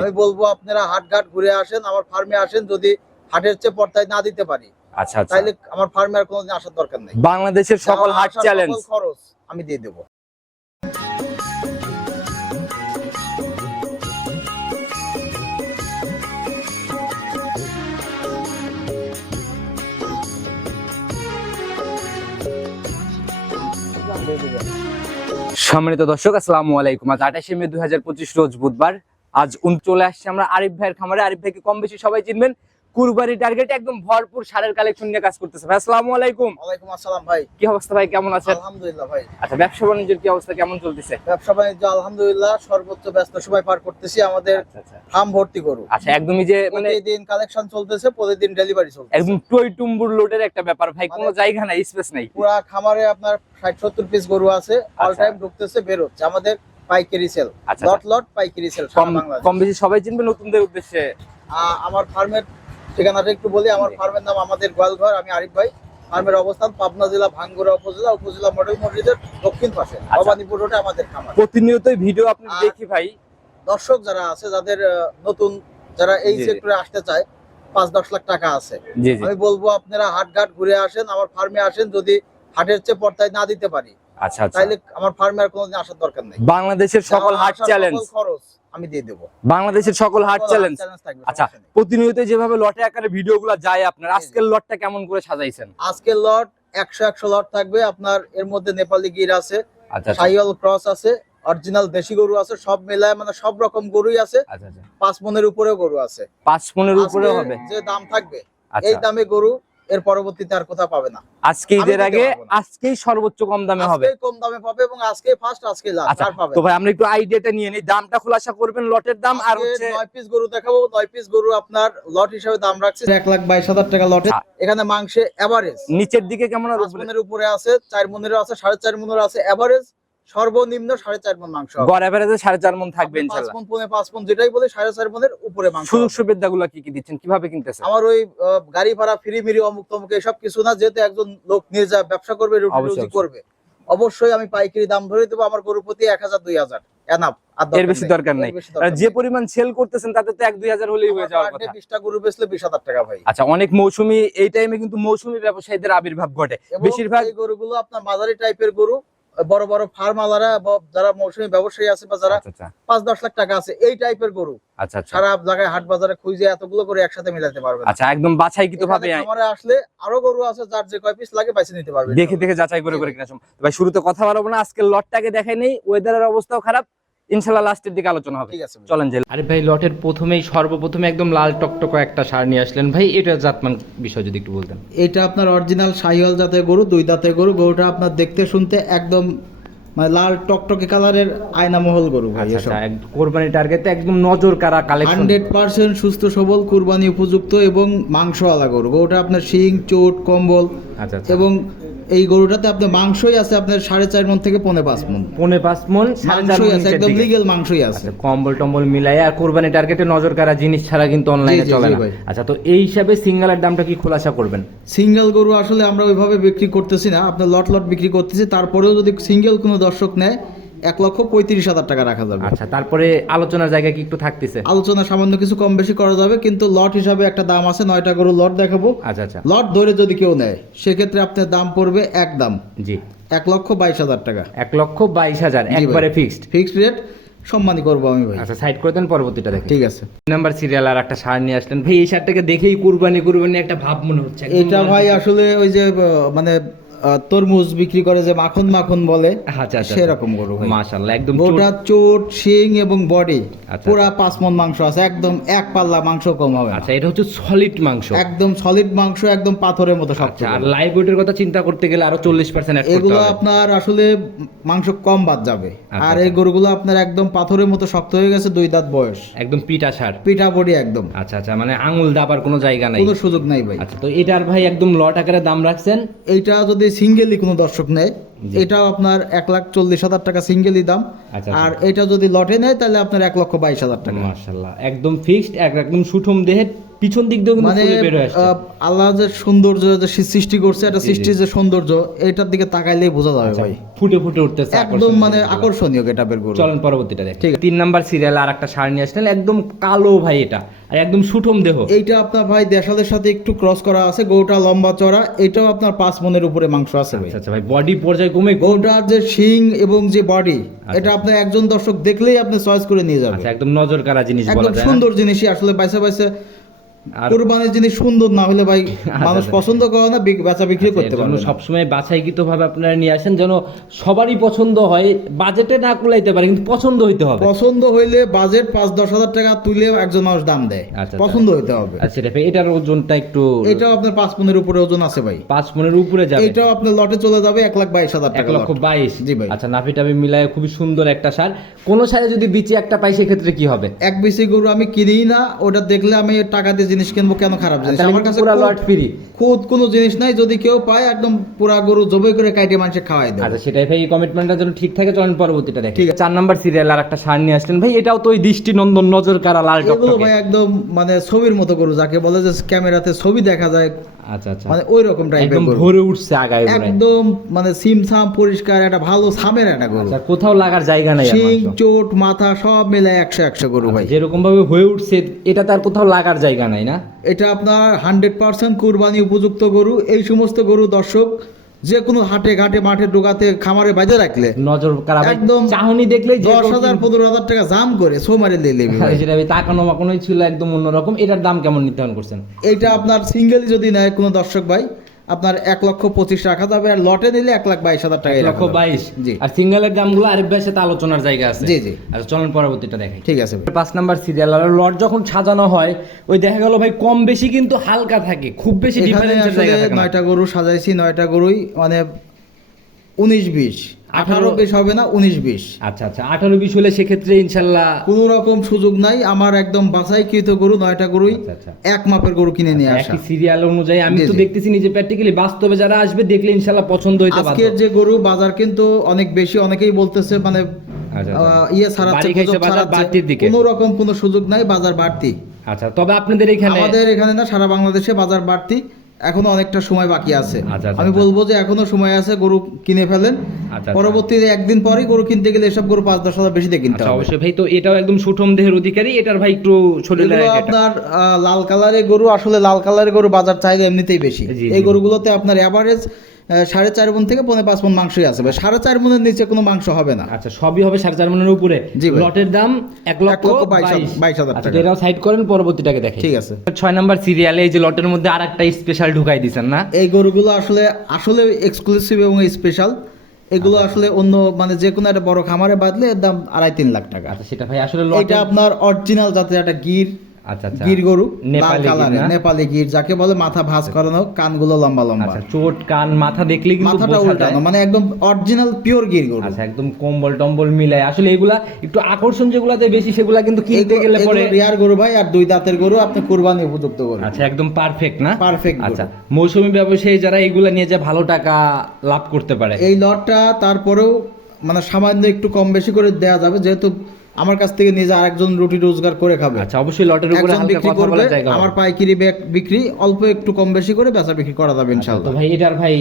আমি বলব আপনারা হাট ঘাট ঘুরে আসেন আমার ফার্মে আসেন যদি হাটের চেয়ে পর্দায় না দিতে পারি আচ্ছা আচ্ছা। তাইলে আমার ফার্মে আর কোনোদিন আসার দরকার নেই। বাংলাদেশের সকল হাট চ্যালেঞ্জ খরচ আমি দিয়ে দেবো। সম্মানিত দর্শক আসসালামু আলাইকুম। আজ আঠাশে মে দুই হাজার পঁচিশ রোজ বুধবার। আজ উন- চলে আসছে আমরা আরিফ ভাইয়ের খামারে। আরিফ ভাইকে কম বেশি সবাই চিনবেন। কুরবানি টার্গেট একদম ভরপুর সারের কালেকশন নিয়ে কাজ করতেছে। ভাই আসসালামু আলাইকুম। ওয়ালাইকুম আসসালাম ভাই। কি অবস্থা ভাই কেমন আছেন? আলহামদুলিল্লাহ ভাই। আচ্ছা ব্যবসা বাণিজ্যের কি অবস্থা কেমন চলতেছে? ব্যবসা বাণিজ্য আলহামদুলিল্লাহ সর্বোচ্চ ব্যস্ত সময় পার করতেছি আমাদের আচ্ছা আচ্ছা। ফার্ম ভর্তি করু আচ্ছা একদমই যে মানে প্রতিদিন কালেকশন চলতেছে প্রতিদিন ডেলিভারি চলছে একদম টই টুম্বুর লোডের একটা ব্যাপার ভাই কোনো মানে- জায়গা নাই স্পেস নাই। পুরা খামারে আপনার ষাট সত্তর পিস গরু আছে অল আচ্ছা। টাইম ঢুকতেছে বেরোচ্ছে আমাদের পাইকারি সেল আচ্ছা লট লট পাইকারি সেল কম বেশি সবাই চিনবে নতুনদের উদ্দেশ্যে। আমার ফার্মের ঠিকানাটা একটু বলি আমার ফার্মের নাম আমাদের গোয়ালঘর আমি আরিফ ভাই। ফার্মের অবস্থান পাবনা জেলা ভাঙ্গুরা উপজেলা উপজেলা মডেল মসজিদের দক্ষিণ পাশে ভবানীপুর রোডে আমাদের খামার। প্রতিনিয়তই ভিডিও আপনি দেখি ভাই। দর্শক যারা আছে যাদের নতুন যারা এই। সেক্টরে আসতে চায় পাঁচ দশ লাখ টাকা আছে। আমি বলব আপনারা হাট ঘাট ঘুরে আসেন আমার ফার্মে আসেন যদি হাটের চেয়ে পর্দায় না দিতে পারি আচ্ছা আচ্ছা। তাইলে আমার ফার্মে আর কোনোদিন আসার দরকার নেই। বাংলাদেশের সকল হাট চ্যালেঞ্জ খরচ আমি দিয়ে দেবো। বাংলাদেশের সকল হাট চ্যালেঞ্জ আচ্ছা প্রতিনিয়ত যেভাবে লটে আকারে ভিডিওগুলো যায় আপনার। আজকের লটটা কেমন করে সাজাইছেন? আজকের লট একশো একশো লট থাকবে আপনার এর মধ্যে নেপালি গির আছে আচ্ছা আচ্ছা। সাইওয়াল ক্রস আছে অরিজিনাল দেশি গরু আছে সব মেলায় মানে সব রকম গরুই আছে আচ্ছা আচ্ছা। পাঁচ মনের উপরেও গরু আছে। পাঁচ পনেরো উপরে হবে? যে দাম থাকবে এই আচ্ছা দামে গরু এর পরবর্তীতে আর কোথাও পাবে না। আজকে ঈদের আগে আজকেই সর্বোচ্চ কম দামে হবে। কম দামে পাবে এবং আজকে ফার্স্ট আজকে লাস্ট আর পাবে তো ভাই আমরা একটু আইডিয়াটা নিয়ে নিই। দামটা খোলাসা করবেন লটের দাম আর হচ্ছে নয় পিস গরু দেখাবো। নয় পিস গরু আপনার লট হিসাবে দাম রাখছে এক লাখ বাইশ হাজার টাকা লটে আচ্ছা। এখানে মাংসে এভারেজ নিচের দিকে কেমন আর উপরে? আছে চার মনের আছে সাড়ে চার মনের আছে এভারেজ সর্বনিম্ন সাড়ে চার মন মাংস গড় এভারেজে সাড়ে চার মন থাকবে পাঁচ মন পাঁচ মন যেটাই বলে সাড়ে চার মনের উপরে মাংস সুযোগ হবে। সুবিধা গুলো কি কি দিচ্ছেন? কীভাবে কিনতেছেন? আমার ওই গাড়ি ভাড়া ফ্রি মিরি অমুক তমুক এসব কিছু না যেহেতু একজন লোক নিয়ে যা ব্যবসা করবে রুটি। করবে অবশ্যই আমি পাইকারি দাম ধরে দেবো আমার গরু প্রতি এক হাজার দুই হাজার এনাফ এর বেশি দরকার নেই। যে পরিমাণ সেল করতেছেন তাতে তো এক দুই হাজার হলেই হয়ে যাওয়ার কথা। বিশটা গরু বেচলে বিশ হাজার টাকা ভাই। আচ্ছা অনেক মৌসুমি এই টাইমে কিন্তু মৌসুমি ব্যবসায়ীদের আবির্ভাব ঘটে। বেশিরভাগ গরুগুলো আপনার মাঝারি টাইপের গরু বড় বড় ফার্মালারা যারা মৌসুমী ব্যবসায়ী আছে বা যারা আচ্ছা আচ্ছা। পাঁচ দশ লাখ টাকা আছে এই টাইপের গরু আচ্ছা আচ্ছা। সারা জায়গায় হাট বাজারে খুঁজে এতগুলো করে একসাথে মিলাতে পারবে। আচ্ছা একদম বাছাইকৃত ভাবে আমার আসলে আরও গরু আছে যার যে কয় পিস লাগে বাইছে নিতে পারবে দেখে দেখে যাচাই করে করে কিনা ভাই শুরুতে কথা বলব না আজকে লটটাকে দেখাই নেই ওয়েদারের অবস্থাও খারাপ। ইনশাল্লাহ লাস্টের দিকে আলোচনা হবে। ঠিক আছে ভাই। চলেন যে আরে ভাই লটের প্রথমেই সর্বপ্রথমে একদম লাল টকটক একটা সার নিয়ে আসলেন। ভাই এটা জাতমান বিষয় যদি একটু বলতেন। এটা আপনার অরিজিনাল শাহিওয়াল জাতের গরু দুই দাঁতের গরু। গরুটা আপনার দেখতে শুনতে একদম মানে লাল টকটকে কালারের আয়না মহল গরু ভাই আচ্ছা আচ্ছা এক- কোরবানি টার্গেটে একদম নজর কারা কালেকশন হান্ড্রেড পার্সেন্ট সুস্থ সবল কুরবানি উপযুক্ত এবং মাংসওয়ালা গরু। গরুটা আপনার শিং চোট কম্বল আচ্ছা। এবং এই গরুটাতে আপনার মাংসই আছে আপনার সাড়ে চার মন থেকে পৌনে পাঁচ মন। পৌনে পাঁচ মন মাংসই আছে একদম লিগেল মাংসই আছে। কম্বল টম্বল মিলাই আর কোরবানি টার্গেটে নজর কারা জিনিস ছাড়া কিন্তু অনলাইনে চলে না। আচ্ছা তো এই হিসাবে সিঙ্গেলের দামটা কি খোলাসা করবেন? সিঙ্গেল গরু আসলে আমরা ওইভাবে বিক্রি করতেছি না আপনার লট লট বিক্রি করতেছি তারপরেও যদি সিঙ্গেল কোনো দর্শক নেয় এক লক্ষ পঁয়ত্রিশ হাজার টাকা রাখা যাবে। আচ্ছা তারপরে আলোচনার জায়গা কি একটু থাকতেছে? আলোচনা সামান্য কিছু কম বেশি করা যাবে কিন্তু লট হিসাবে একটা দাম আছে নয়টা গরু লট দেখাবো। আচ্ছা আচ্ছা। লট ধরে যদি কেউ নেয় সেক্ষেত্রে আপনার দাম পড়বে এক দাম। জি। এক লক্ষ বাইশ হাজার টাকা। এক লক্ষ বাইশ হাজার একবারে ফিক্সড ফিক্সড রেট সম্মানই করব আমি ভাই। আচ্ছা সাইড করে দেন পরবর্তীটা দেখেন ঠিক আছে। নাম্বার সিরিয়াল আর একটা সার নিয়ে আসলেন। ভাই এই সারটাকে দেখেই কুরবানি কুরবানি একটা ভাব মনে হচ্ছে। এটা ভাই আসলে ওই যে মানে তরমুজ বিক্রি করে যে মাখন মাখন বলে আচ্ছা আচ্ছা সেরকম গরু ভাই মাশাআল্লাহ একদম গোটা চোট- শিং এবং বডি আচ্ছা। পুরা পাঁচ মন মাংস আছে একদম এক পাল্লা মাংস কম হবে আচ্ছা এটা হচ্ছে সলিড মাংস। একদম সলিড মাংস একদম পাথরের মতো শক্ত আচ্ছা আর। লাইভ ওয়েটের কথা চিন্তা করতে গেলে আরও চল্লিশ পার্সেন্ট এগুলো আপনার আসলে মাংস কম বাদ যাবে। আচ্ছা, আর আচ্ছা। এই গরুগুলো আপনার একদম পাথরের মতো শক্ত হয়ে গেছে দুই দাঁত বয়স। একদম পিঠা সার। পিঠা বডি একদম। আচ্ছা আচ্ছা মানে আঙুল দাবার কোনো জায়গা নাই। কোনো সুযোগ নাই ভাই। আচ্ছা তো এটার ভাই একদম লট আকারে দাম রাখছেন? এইটা যদি সিঙ্গেলি কোনো দর্শক নেয় এটাও আপনার এক লাখ চল্লিশ হাজার টাকা সিঙ্গেলি দাম। আচ্ছা আর এটা যদি লটে নেয় তাহলে আপনার এক লক্ষ বাইশ হাজার টাকা। মার্শাল্লাহ একদম ফিক্সড একদম সুঠম দেহে পিছন দিক দিয়েও মানে বের আল্লাহ যে সৌন্দর্য যে সৃষ্টি করছে জি। সৃষ্টির যে সৌন্দর্য এটার দিকে তাকাইলেই বোঝা যাবে আচ্ছা, ভাই। ফুটে ফুটে উঠতেছে একদম মানে। আকর্ষণীয় গেটাপের গরু চলেন পরবর্তীটা দেখ। ঠিক তিন নাম্বার সিরিয়াল আর একটা শাড়ি নিয়ে আসলেন একদম কালো ভাই এটা আর একদম সুঠম দেহ। এইটা আপনার ভাই দেশালের সাথে একটু ক্রস করা আছে গরুটা লম্বা চড়া এটাও আপনার পাঁচ মনের উপরে মাংস আছে ভাই। আচ্ছা আচ্ছা ভাই বডি পর্যায়ে কমে গরুটার যে শিং এবং যে বডি আচ্ছা। এটা আপনার একজন দর্শক দেখলেই আপনি চয়েস করে নিয়ে যাবে আচ্ছা একদম নজর কারা জিনিস বলা একদম? সুন্দর জিনিসই আসলে বাইসে বাইসে কোরবানির জিনিস সুন্দর না হলে ভাই মানুষ আচ্ছা। পছন্দ করে না বেচা বিক্রি করতে পারবে। সবসময় বাছাইকৃত ভাবে আপনারা নিয়ে আসেন যেন সবারই পছন্দ হয় বাজেটে না কুলাইতে পারে কিন্তু পছন্দ হইতে হবে পছন্দ হইলে বাজেট পাঁচ দশ হাজার টাকা তুলে একজন মানুষ দাম দেয় আচ্ছা, আচ্ছা। পছন্দ হইতে হবে আচ্ছা ভাই এটার ওজনটা একটু এটাও আপনার পাঁচ মনের উপরে ওজন আছে ভাই পাঁচ মনের উপরে যাবে এটাও আপনার লটে চলে যাবে এক লাখ বাইশ হাজার এক টাকা লক্ষ লট। বাইশ জি ভাই। আচ্ছা নাফি টাফি মিলায় খুবই সুন্দর একটা সার কোন সারে যদি বিচি একটা পাই সেক্ষেত্রে কি হবে এক বিসি গরু আমি কিনি না ওটা দেখলে আমি টাকা দিয়ে জিনিস কিনবো কেন খারাপ জিনিস? আমার কাছে পুরো লট ফ্রি খুদ কোনো জিনিস নাই যদি কেউ পায় একদম পুরো গরু জবাই করে কাইটে মানুষে খাওয়াই দেয় আচ্ছা সেটাই ভাই এই কমিটমেন্টটা যেন ঠিক থাকে চলেন পরবর্তীটা দেখি। ঠিক আছে। চার নাম্বার সিরিয়াল আর একটা সার নিয়ে আসলেন। ভাই এটাও তো ওই দৃষ্টি নন্দন নজর কারা লাল ডক্টর টকটকে। ভাই একদম মানে ছবির মতো গরু যাকে বলে যে ক্যামেরাতে ছবি দেখা যায় আচ্ছা আচ্ছা। মানে ওই রকম টাইপের একদম ভরে উঠছে আগায় একদম মানে সিমসাম পরিষ্কার একটা ভালো সামের একটা গরু। আচ্ছা কোথাও লাগার জায়গা নাই শিং চোট মাথা সব মিলে একশো একশো গরু ভাই। যেরকম ভাবে হয়ে উঠছে এটা তার কোথাও লাগার জায়গা নাই না? এটা আপনার হান্ড্রেড পার্সেন্ট কোরবানি উপযুক্ত গরু। এই সমস্ত গরু দর্শক যে কোনো হাটে ঘাটে মাঠে ডোকাতে খামারে বাজে রাখলে নজর একদম চাহনি দেখলে দশ হাজার পনেরো হাজার টাকা জাম করে সো মারে দিয়ে। সেটা তাকানো মাকানোই ছিল একদম অন্যরকম। এটার দাম কেমন নির্ধারণ করছেন? এটা আপনার সিঙ্গেল যদি নেয় কোনো দর্শক ভাই আপনার এক লক্ষ পঁচিশ টাকা যাবে আর লটে নিলে এক লাখ বাইশ হাজার টাকা লক্ষ বাইশ। জি। আর সিঙ্গেলের দামগুলো আরেক ভাইয়ের সাথে আলোচনার জায়গা আছে। জি, জি। আর চলন পরবর্তীটা দেখাই। ঠিক আছে। পাঁচ নাম্বার সিরিয়াল আর লট যখন সাজানো হয় ওই দেখা গেল ভাই কম বেশি কিন্তু হালকা থাকে খুব বেশি ডিফারেন্সের জায়গা থাকে নয়টা গরু সাজাইছি নয়টা গরুই মানে উনিশ বিশ। আঠারো বিশ হবে না উনিশ বিশ। আচ্ছা আচ্ছা আঠারো বিশ হলে সেক্ষেত্রে ইনশাল্লাহ কোনো রকম সুযোগ নাই আমার একদম বাছাইকৃত গরু নয়টা গরুই আচ্ছা, আচ্ছা। এক মাপের গরু কিনে নিয়ে আসা। সিরিয়াল অনুযায়ী আমি তো দেখতেছি নিজে প্র্যাকটিক্যালি বাস্তবে যারা আসবে দেখলে ইনশাল্লাহ পছন্দ হইতে বাধ্য। আজকের যে গরু বাজার কিন্তু অনেক বেশি অনেকেই বলতেছে মানে আচ্ছা, আচ্ছা। ইয়ে ছাড়াচ্ছে দিকে। কোনো রকম কোনো সুযোগ নাই বাজার বাড়তি। আচ্ছা তবে আপনাদের এখানে আমাদের এখানে না সারা বাংলাদেশে বাজার বাড়তি। এখনও অনেকটা সময় বাকি আছে। আচ্ছা, আচ্ছা, আমি আচ্ছা। বলব যে এখনও সময় আছে গরু কিনে ফেলেন। পরবর্তীতে একদিন পরেই গরু কিনতে গেলে এসব গরু পাঁচ দশ হাজার বেশি দিয়ে কিনতে হবে। অবশ্যই। ভাই তো এটাও একদম সুঠম দেহের অধিকারী এটার ভাই একটু শরীরে আপনার লাল কালারের গরু আসলে লাল কালারের গরু বাজার চাহিদা এমনিতেই বেশি। এই গরুগুলোতে আপনার অ্যাভারেজ সাড়ে চার মন থেকে পনেরো পাঁচ মন মাংসই ভাই। সাড়ে চার মনের নিচে কোনো মাংস হবে না। আচ্ছা সবই হবে সাড়ে চার মনের উপরে। লটের দাম এক লক্ষ বাইশ হাজার- আচ্ছা টাকা। এটাও সাইড করেন পরবর্তীটাকে দেখে ঠিক আছে। ছয় নাম্বার সিরিয়ালে এই যে লটের মধ্যে আর একটা স্পেশাল ঢুকাই দিছেন না? এই গরুগুলো আসলে আসলে এক্সক্লুসিভ এবং স্পেশাল এগুলো আচ্ছা। আসলে অন্য মানে যে কোনো একটা বড় খামারে বাদলে এর দাম আড়াই তিন লাখ টাকা। আচ্ছা সেটা ভাই আসলে এটা আপনার অরিজিনাল জাতের একটা গির। গির গরু নেপালি গির কালারের না? নেপালি গির যাকে বলে মাথা ভাঁজ করানো কানগুলো লম্বা লম্বা। আচ্ছা চোট কান মাথা দেখলে মাথাটা উল্টানো মানে একদম অরিজিনাল পিওর গির গরু। আচ্ছা একদম কম্বল টম্বল মিলায়। আসলে এগুলা একটু আকর্ষণ যেগুলাতে বেশি সেগুলা কিন্তু কিনতে গেলে পরে রিয়ার গরু ভাই আর দুই দাঁতের গরু আপনি কুরবানি উপযুক্ত গরু। আচ্ছা একদম পারফেক্ট না? Perfect আচ্ছা মৌসুমী ব্যবসায়ী যারা এগুলা নিয়ে যে ভালো টাকা লাভ করতে পারে। এই লটটা তারপরেও মানে সামান্য একটু কম বেশি করে দেওয়া যাবে যেহেতু আমার কাছ থেকে নিজে আরেকজন রুটি রোজগার করে খাবে আচ্ছা অবশ্যই লটের উপরে হালকা বিক্রি কথা বলা জায়গা আমার। পাইকারি বিক্রি অল্প একটু কম বেশি করে বেচা বিক্রি করা যাবে ইনশাআল্লাহ তো ভাই এটার ভাই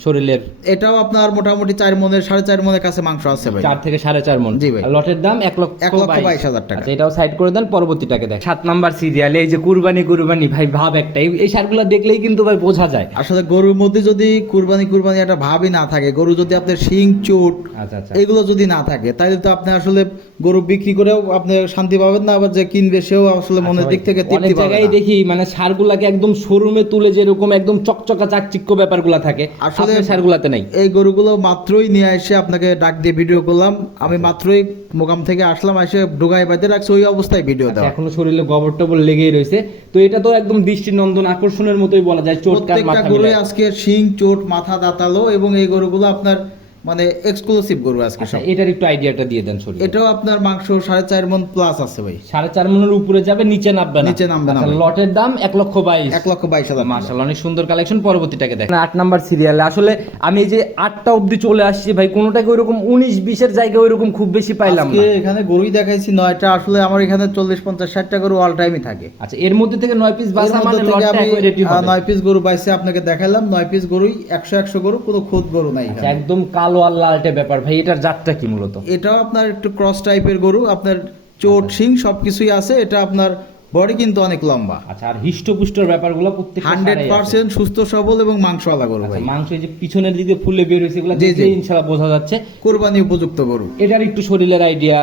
শরীরের এটাও আপনার মোটামুটি চার মনের সাড়ে চার মনের কাছে মাংস আছে ভাই। চার থেকে সাড়ে চার মন। জি ভাই। লটের দাম এক লক্ষ এক লক্ষ বাইশ। হাজার টাকা। আচ্ছা এটাও সাইড করে দেন পরবর্তীটাকে দেখ সাত নাম্বার সিরিয়ালে এই যে কুরবানি কুরবানি ভাই ভাব একটা এই- সারগুলো দেখলেই কিন্তু ভাই বোঝা যায়। আসলে গরুর মধ্যে যদি কুরবানি কুরবানি একটা ভাবই না থাকে গরু যদি আপনার শিং চোট আচ্ছা আচ্ছা। এগুলো যদি না থাকে তাহলে তো আপনি আসলে গরু বিক্রি করেও আপনি শান্তি পাবেন না আবার যে কিনবে সেও আসলে মনের দিক থেকে তৃপ্তি পাবে জায়গায়। দেখি মানে সারগুলাকে একদম শোরুমে তুলে যেরকম একদম চকচকা চাকচিক্য ব্যাপারগুলা থাকে আসলে- সারগুলাতে নাই। এই গরুগুলো মাত্রই নিয়ে এসে আপনাকে ডাক দিয়ে ভিডিও করলাম। আমি মাত্রই মোকাম থেকে আসলাম এসে ডুগাই বাইতে রাখছি ওই অবস্থায় ভিডিও দাও এখনও শরীরে গোবর টবর লেগেই রয়েছে। তো এটা তো একদম দৃষ্টিনন্দন আকর্ষণের মতোই বলা যায় চোট প্রত্যেকটা গরুই আজকে শিং চোট মাথা দাঁতালো এবং এই গরুগুলো আপনার মানে এক্সক্লুসিভ গরু আজকে আচ্ছা সব। এটার একটু আইডিয়াটা দিয়ে দেন শরীর। এটাও আপনার মাংস সাড়ে চার মন প্লাস আছে ভাই। সাড়ে চার মনের উপরে যাবে নিচে নামবে না। নিচে নামবে না আচ্ছা, লটের দাম এক লক্ষ বাইশ। এক লক্ষ বাইশ হাজার মার্শাল অনেক সুন্দর কালেকশন পরবর্তীটাকে দেখ আট নাম্বার সিরিয়ালে আসলে আমি যে আটটা অবধি চলে আসছি ভাই কোনোটাকে ওইরকম উনিশ বিশের জায়গায় ওইরকম খুব বেশি পাইলাম আজকে না। এখানে গরুই দেখাইছি নয়টা আসলে আমার এখানে চল্লিশ পঞ্চাশ ষাটটা গরু অল টাইমই থাকে। আচ্ছা এর মধ্যে থেকে নয় পিস বাসা মধ্যে মানে থেকে লটটা নয় পিস গরু পাইছি আপনাকে দেখালাম নয় পিস গরুই একশো একশো গরু কোনো খুদ গরু নাই আচ্ছা, একদম কালো আর লালটে ব্যাপার। ভাই এটার জাতটা কি মূলত? এটাও আপনার একটু ক্রস টাইপের গরু আপনার চোট আচ্ছা। শিং সবকিছুই আছে এটা আপনার বডি কিন্তু অনেক লম্বা। আচ্ছা আর হিষ্টপুষ্টর ব্যাপারগুলো প্রত্যেকটা হান্ড্রেড। পার্সেন্ট সুস্থ সবল এবং মাংসওয়ালা গরু আচ্ছা, ভাই। মাংস এই যে পিছনের দিকে ফুলে বের হয়েছে এগুলো যে ইনশাআল্লাহ বোঝা যাচ্ছে। কোরবানি উপযুক্ত গরু। এটার একটু শরীরের আইডিয়া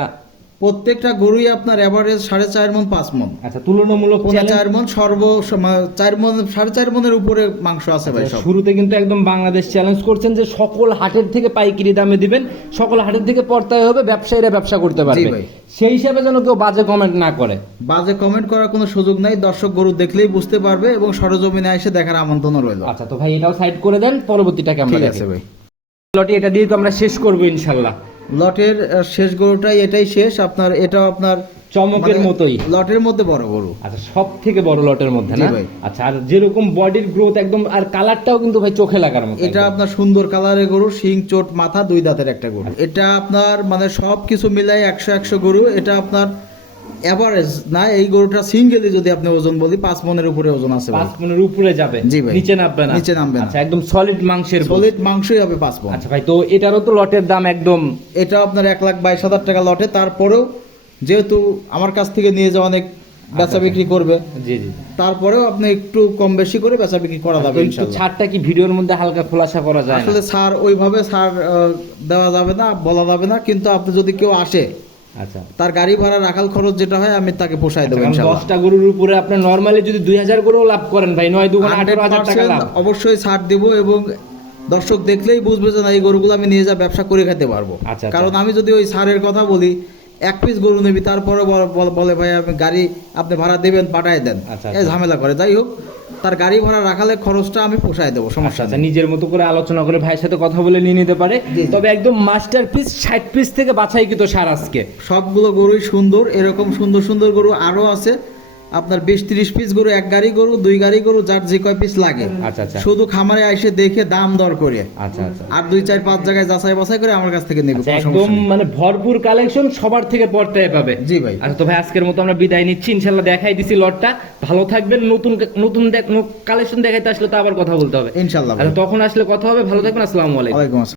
প্রত্যেকটা গরুই আপনার এভারেজ সাড়ে চার মন পাঁচ মন আচ্ছা তুলনামূলক চার মন সর্ব চার মন সাড়ে চার মনের উপরে মাংস আছে ভাই শুরুতে কিন্তু একদম বাংলাদেশ চ্যালেঞ্জ করছেন যে সকল হাটের থেকে পাইকারি দামে দিবেন সকল হাটের থেকে পর্তায় হবে ব্যবসায়ীরা ব্যবসা করতে পারবে। সেই হিসাবে যেন কেউ বাজে কমেন্ট না করে। বাজে কমেন্ট করার কোনো সুযোগ নাই দর্শক গরু দেখলেই বুঝতে পারবে এবং সরজমিনে এসে দেখার আমন্ত্রণ রইল। আচ্ছা তো ভাই এটাও সাইড করে দেন পরবর্তীটাকে আমরা ঠিক দেখি। আছে ভাই। লটে এটা দিয়ে তো আমরা শেষ করব ইনশাল্লাহ। লটের শেষ গরুটাই এটাই শেষ। আপনার এটা আপনার চমকের মানে মতোই। লটের মধ্যে বড় গরু। আচ্ছা সব থেকে বড় লটের মধ্যে না? ভাই। আচ্ছা আর যেরকম বডির গ্রোথ একদম আর কালারটাও কিন্তু ভাই চোখে লাগার মতো এটা আপনার সুন্দর কালারের গরু শিং চোট মাথা দুই দাঁতের একটা গরু। এটা আপনার মানে সব কিছু মিলাই একশো একশো গরু। এটা আপনার এভারেজ না এই গরুটা সিঙ্গেলি যদি আপনি ওজন বলি পাঁচ মনের উপরে ওজন আছে পাঁচ মনের উপরে যাবে? জি ভাই। নিচে নামবে না? নিচে নামবে না। আচ্ছা একদম সলিড মাংসের সলিড মাংসই হবে পাঁচ মন। আচ্ছা ভাই তো এটারও তো লটের দাম একদম এটা আপনার এক লাখ বাইশ হাজার টাকা লটে। তারপরেও যেহেতু আমার কাছ থেকে নিয়ে যাওয়া অনেক বেচা আচ্ছা। বিক্রি করবে জি জি। তারপরেও আপনি একটু কম বেশি করে বেচা বিক্রি করা যাবে ছাড়টা কি ভিডিওর মধ্যে হালকা খোলাসা করা যায় আসলে সার ওইভাবে আহ, দেওয়া যাবে না বলা যাবে না। কিন্তু আপনি যদি কেউ আসে আচ্ছা। তার গাড়ি ভাড়া রাখাল খরচ যেটা হয় আমি তাকে পোষায় দেবো দশটা গরুর উপরে আপনি নর্মালি যদি দুই হাজার গরু লাভ করেন ভাই নয় হাজার টাকা লাভ। অবশ্যই ছাড় দেব এবং দর্শক দেখলেই বুঝবে যে না এই গরুগুলো আমি নিয়ে যা ব্যবসা করে খেতে পারব। আচ্ছা, আচ্ছা। কারণ আমি যদি ওই সারের কথা বলি এক পিস গরু নেবি তারপরে বল- ভাই আপনি গাড়ি আপনি ভাড়া দেবেন পাঠায় দেন। আচ্ছা, এই আচ্ছা। ঝামেলা করে যাই হোক তার গাড়ি ভাড়া রাখালে খরচটা আমি পোষায় দেবো সমস্যা আচ্ছা নিজের মতো করে আলোচনা করে ভাইয়ের সাথে কথা বলে নিয়ে নিতে পারে। তবে একদম মাস্টার পিস ষাট পিস থেকে বাছাই কিন্তু সার আজকে। সবগুলো গরুই সুন্দর এরকম সুন্দর সুন্দর গরু আরও আছে। আপনার বিশ তিরিশ পিস গরু এক গাড়ি গরু দুই গাড়ি গরু যার যে কয় পিস লাগে। আচ্ছা আচ্ছা। শুধু খামারে এসে দেখে দাম দর করে। আচ্ছা আচ্ছা। আর দুই চার পাঁচ জায়গায় যাচাই বাছাই করে আমার কাছ থেকে নেবে একদম মানে ভরপুর কালেকশন সবার থেকে পর্তায় পাবে। জি ভাই। আচ্ছা তো ভাই আজকের মতো আমরা বিদায় নিচ্ছি। ইনশাল্লাহ দেখাই দিছি লটটা। ভালো থাকবেন। নতুন নতুন কালেকশন দেখাইতে আসলে তো আবার কথা বলতে হবে। আচ্ছা তখন আসলে কথা হবে। ভালো থাকবেন। আসসালামু আলাইকুম। ওয়ালাইকুম আসসালাম।